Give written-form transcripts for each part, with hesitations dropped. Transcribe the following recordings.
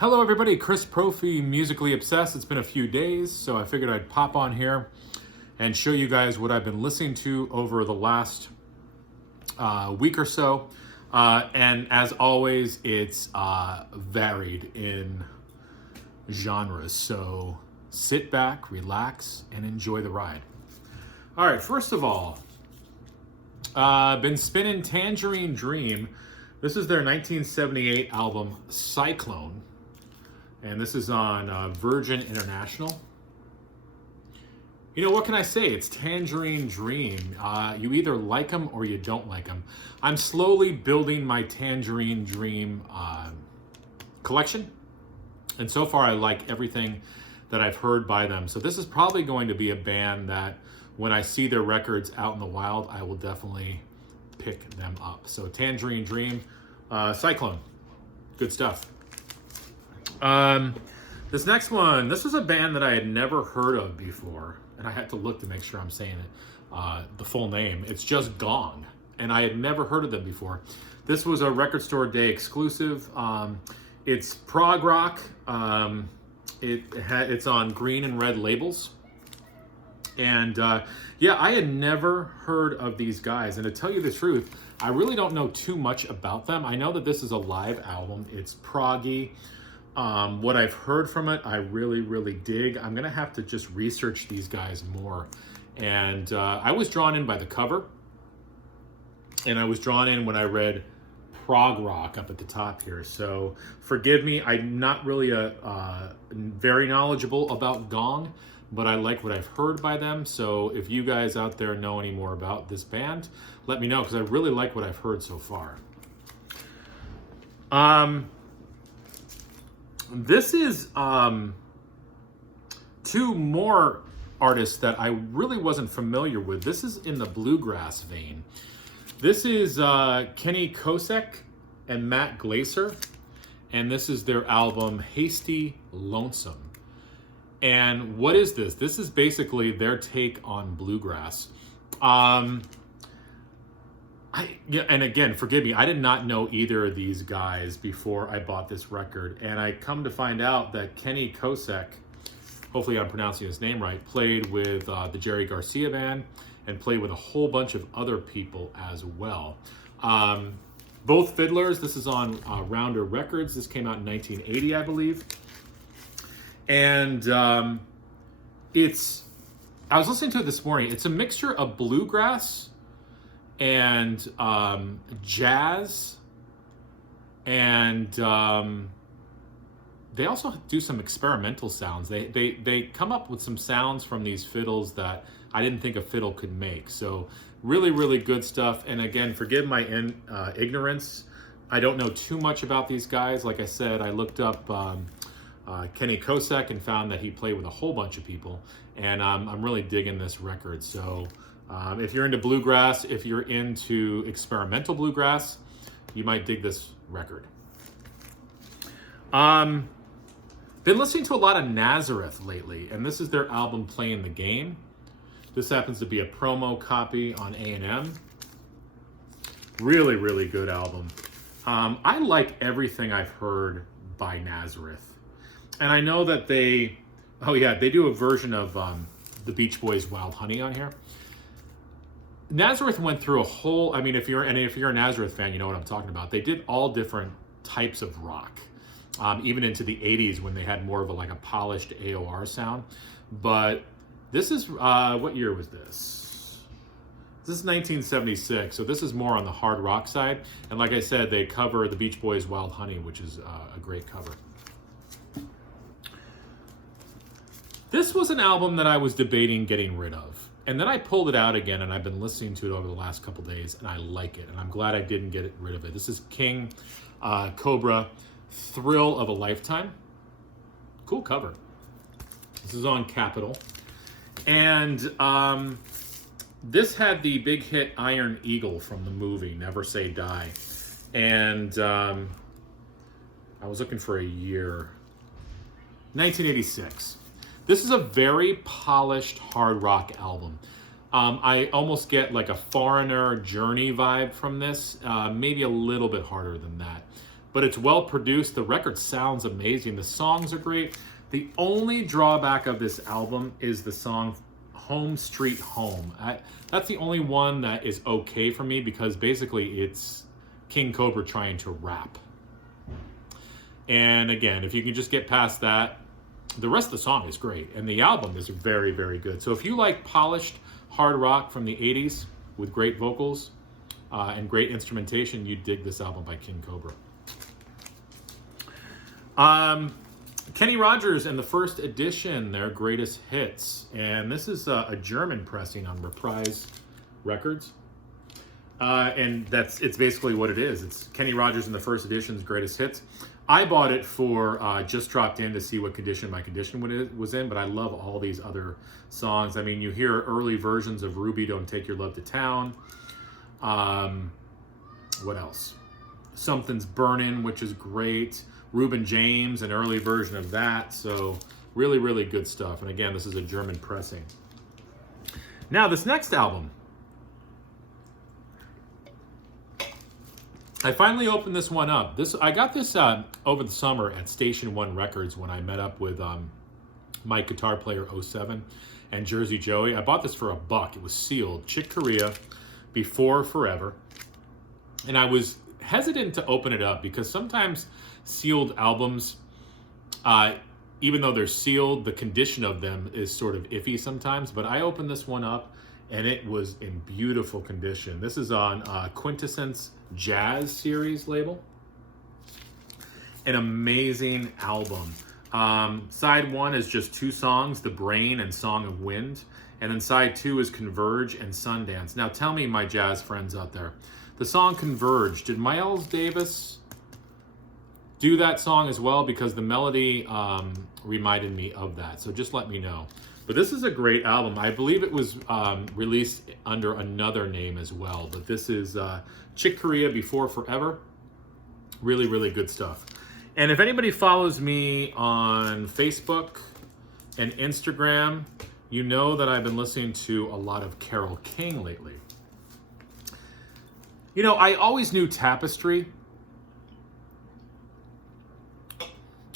Hello everybody, Chris Profi, Musically Obsessed. It's been a few days, so I figured I'd pop on here and show you guys what I've been listening to over the last week or so. And as always, it's varied in genres. So sit back, relax, and enjoy the ride. All right, first of all, been spinning Tangerine Dream. This is their 1978 album, Cyclone. And this is on Virgin International. You know, what can I say? It's Tangerine Dream. You either like them or you don't like them. I'm slowly building my Tangerine Dream collection. And so far, I like everything that I've heard by them. So this is probably going to be a band that when I see their records out in the wild, I will definitely pick them up. So Tangerine Dream, Cyclone. Good stuff. This next one, this was a band that I had never heard of before, and I had to look to make sure I'm saying it, the full name. It's just Gong, and I had never heard of them before. This was a Record Store Day exclusive. It's prog rock. It's on green and red labels. And yeah, I had never heard of these guys, and to tell you the truth, I really don't know too much about them. I know that this is a live album. It's proggy. What I've heard from it, I really, really dig. I'm going to have to just research these guys more. And I was drawn in by the cover. And I was drawn in when I read prog rock up at the top here. So forgive me, I'm not really very knowledgeable about Gong, but I like what I've heard by them. So if you guys out there know any more about this band, let me know, because I really like what I've heard so far. This is two more artists that I really wasn't familiar with. This is in the bluegrass vein. This is Kenny Koss and Matt Glaser, and this is their album Hasty Lonesome. And what is this? This is basically their take on bluegrass. And again, forgive me, I did not know either of these guys before I bought this record. And I come to find out that Kenny Koss, hopefully I'm pronouncing his name right, played with the Jerry Garcia band and played with a whole bunch of other people as well. Both fiddlers. This is on Rounder Records. This came out in 1980, I believe. And I was listening to it this morning. It's a mixture of bluegrass and jazz, and they also do some experimental sounds. They come up with some sounds from these fiddles that I didn't think a fiddle could make. So really, really good stuff. And again, forgive my ignorance. I don't know too much about these guys. Like I said, I looked up Kenny Koss and found that he played with a whole bunch of people, and I'm really digging this record. So if you're into bluegrass, if you're into experimental bluegrass, you might dig this record. Been listening to a lot of Nazareth lately, and this is their album Playing the Game. This happens to be a promo copy on A&M. Really, really good album. I like everything I've heard by Nazareth. And I know that they do a version of the Beach Boys' Wild Honey on here. Nazareth went through a whole, I mean, if you're a Nazareth fan, you know what I'm talking about. They did all different types of rock, even into the 80s when they had more of a polished AOR sound. But this is, what year was this? This is 1976, so this is more on the hard rock side. And like I said, they cover the Beach Boys' Wild Honey, which is a great cover. This was an album that I was debating getting rid of. And then I pulled it out again, and I've been listening to it over the last couple days, and I like it. And I'm glad I didn't get rid of it. This is King Cobra, Thrill of a Lifetime. Cool cover. This is on Capitol. And this had the big hit Iron Eagle from the movie, Never Say Die. And I was looking for a year. 1986. This is a very polished hard rock album. I almost get like a Foreigner Journey vibe from this, maybe a little bit harder than that. but it's well produced. The record sounds amazing. The songs are great. The only drawback of this album is the song Home Street Home. That's the only one that is okay for me, because basically it's King Cobra trying to rap. And again, if you can just get past that, the rest of the song is great. And the album is very, very good. So if you like polished hard rock from the 80s with great vocals and great instrumentation, you dig this album by King Cobra. Kenny Rogers and the First Edition, their greatest hits. And this is a German pressing on Reprise Records. And it's basically what it is. It's Kenny Rogers and the First Edition's greatest hits. I bought it for just dropped in to see what condition my condition was in, but I love all these other songs. I mean, you hear early versions of Ruby, Don't Take Your Love to Town. What else? Something's Burning, which is great. Reuben James, an early version of that. So really, really good stuff. And again, this is a German pressing. Now, this next album, I finally opened this one up. I got this over the summer at Station One Records when I met up with Mike Guitar Player 07 and Jersey Joey. I bought this for $1. It was sealed, Chick Corea, Before Forever. And I was hesitant to open it up because sometimes sealed albums, even though they're sealed, the condition of them is sort of iffy sometimes. But I opened this one up and it was in beautiful condition. This is on Quintessence Jazz Series label. An amazing album. Side 1 is just 2 songs, The Brain and Song of Wind. And then side 2 is Converge and Sundance. Now tell me, my jazz friends out there, the song Converge, did Miles Davis do that song as well? Because the melody reminded me of that. So just let me know. But this is a great album. I believe it was released under another name as well. But this is Chick Corea, Before Forever. Really, really good stuff. And if anybody follows me on Facebook and Instagram, you know that I've been listening to a lot of Carole King lately. You know, I always knew Tapestry.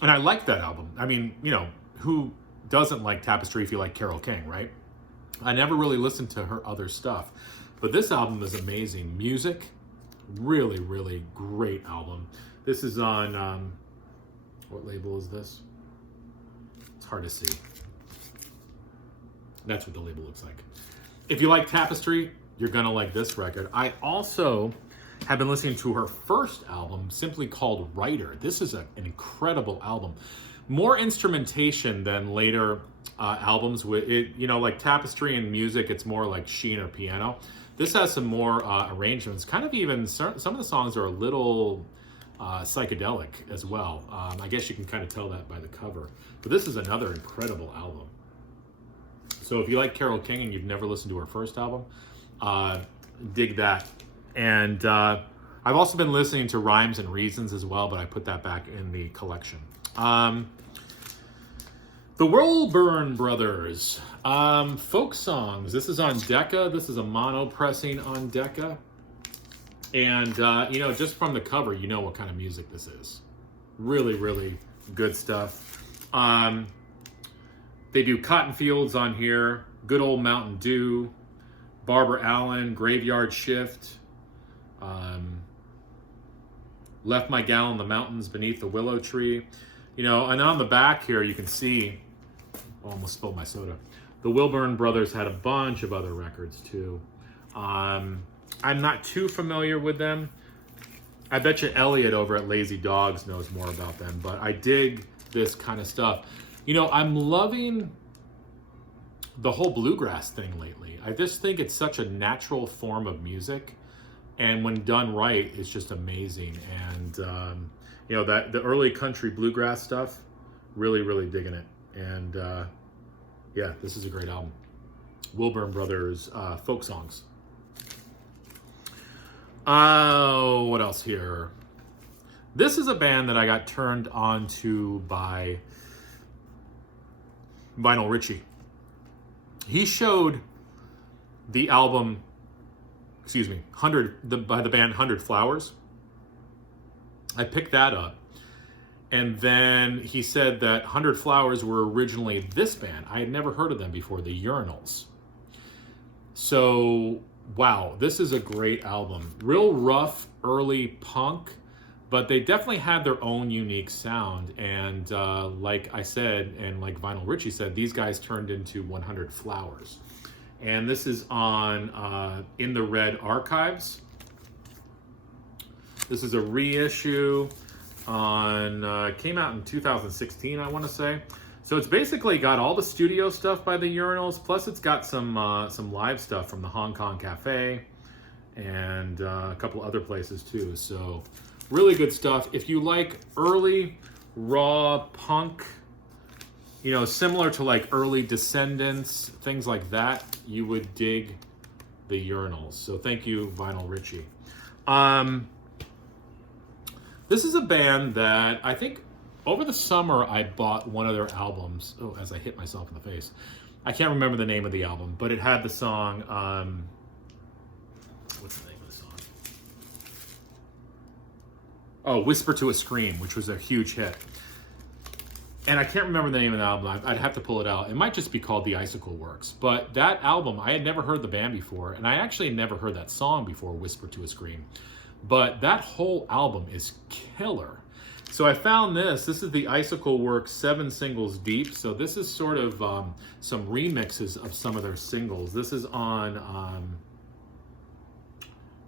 And I liked that album. I mean, you know, who doesn't like Tapestry if you like Carole King, right? I never really listened to her other stuff. But this album is amazing. Music, really, really great album. This is on, what label is this? It's hard to see. That's what the label looks like. If you like Tapestry, you're gonna like this record. I also have been listening to her first album, simply called Writer. This is an incredible album. More instrumentation than later albums. With it, you know, like Tapestry and music, it's more like Sheen or piano. This has some more arrangements. Kind of even some of the songs are a little psychedelic as well. I guess you can kind of tell that by the cover. But this is another incredible album. So if you like Carole King and you've never listened to her first album, dig that. And I've also been listening to Rhymes and Reasons as well, but I put that back in the collection. The Wilbur Brothers, folk songs. This is on Decca. This is a mono pressing on Decca. And, you know, just from the cover, you know what kind of music this is. Really, really good stuff. They do Cotton Fields on here, Good Old Mountain Dew, Barbara Allen, Graveyard Shift, Left My Gal in the Mountains Beneath the Willow Tree. You know, and on the back here, you can see, almost spilled my soda. The Wilbur Brothers had a bunch of other records too. I'm not too familiar with them. I bet you Elliot over at Lazy Dogs knows more about them, but I dig this kind of stuff. You know, I'm loving the whole bluegrass thing lately. I just think it's such a natural form of music, and when done right, it's just amazing. And you know, that the early country bluegrass stuff, really, really digging it. And yeah, this is a great album. Wilbur Brothers folk songs. Oh, what else here? This is a band that I got turned on to by Vinyl Richie. He showed the album, by the band 100 Flowers. I picked that up. And then he said that 100 Flowers were originally this band. I had never heard of them before, the Urinals. So, wow, this is a great album. Real rough, early punk, but they definitely had their own unique sound. And like I said, and like Vinyl Richie said, these guys turned into 100 Flowers. And this is on In the Red Archives. This is a reissue on, came out in 2016, I want to say. So it's basically got all the studio stuff by the Urinals, plus it's got some live stuff from the Hong Kong Cafe and a couple other places too. So really good stuff. If you like early raw punk, you know, similar to like early Descendants, things like that, you would dig the Urinals. So thank you, Vinyl Richie. This is a band that I think over the summer I bought one of their albums. Oh, as I hit myself in the face. I can't remember the name of the album, but it had the song, what's the name of the song? Oh, Whisper to a Scream, which was a huge hit. And I can't remember the name of the album. I'd have to pull it out. It might just be called the Icicle Works. But that album, I had never heard the band before, and I actually never heard that song before, Whisper to a Scream. But that whole album is killer. So I found this. This is the Icicle Works 7 Singles Deep. So this is sort of some remixes of some of their singles. This is on,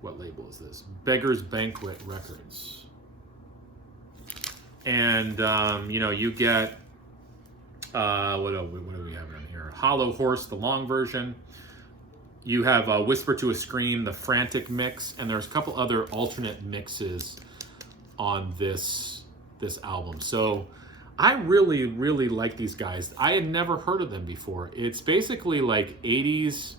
what label is this? Beggar's Banquet Records. And, you know, you get, what do we have on here? Hollow Horse, the long version. You have Whisper to a Scream, the Frantic mix, and there's a couple other alternate mixes on this album. So I really, really like these guys. I had never heard of them before. It's basically like 80s,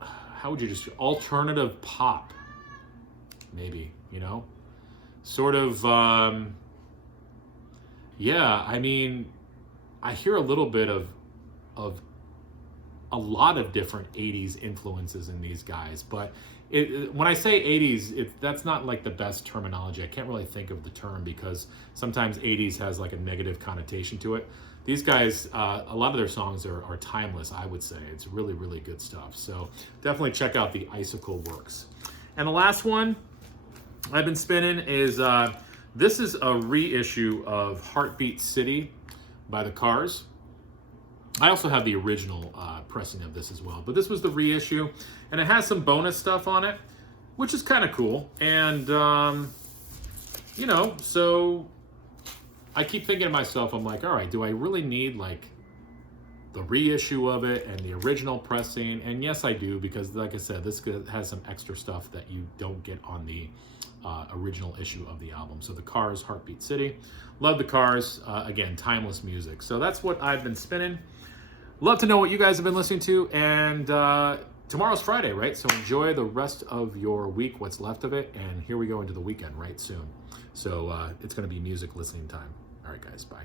how would you just, alternative pop, maybe, you know? Sort of, yeah, I mean, I hear a little bit of a lot of different 80s influences in these guys, but when I say 80s, that's not like the best terminology. I can't really think of the term because sometimes 80s has like a negative connotation to it. These guys, a lot of their songs are timeless, I would say. It's really, really good stuff. So definitely check out the Icicle Works. And the last one I've been spinning is, this is a reissue of Heartbeat City by the Cars. I also have the original pressing of this as well, but this was the reissue, and it has some bonus stuff on it, which is kind of cool. And, you know, so I keep thinking to myself, I'm like, all right, do I really need like the reissue of it and the original pressing? And yes, I do, because like I said, this has some extra stuff that you don't get on the original issue of the album. So the Cars, Heartbeat City. Love the Cars. Again, timeless music. So that's what I've been spinning. Love to know what you guys have been listening to. And tomorrow's Friday, right? So enjoy the rest of your week, what's left of it. And here we go into the weekend right soon. So it's going to be music listening time. All right, guys. Bye.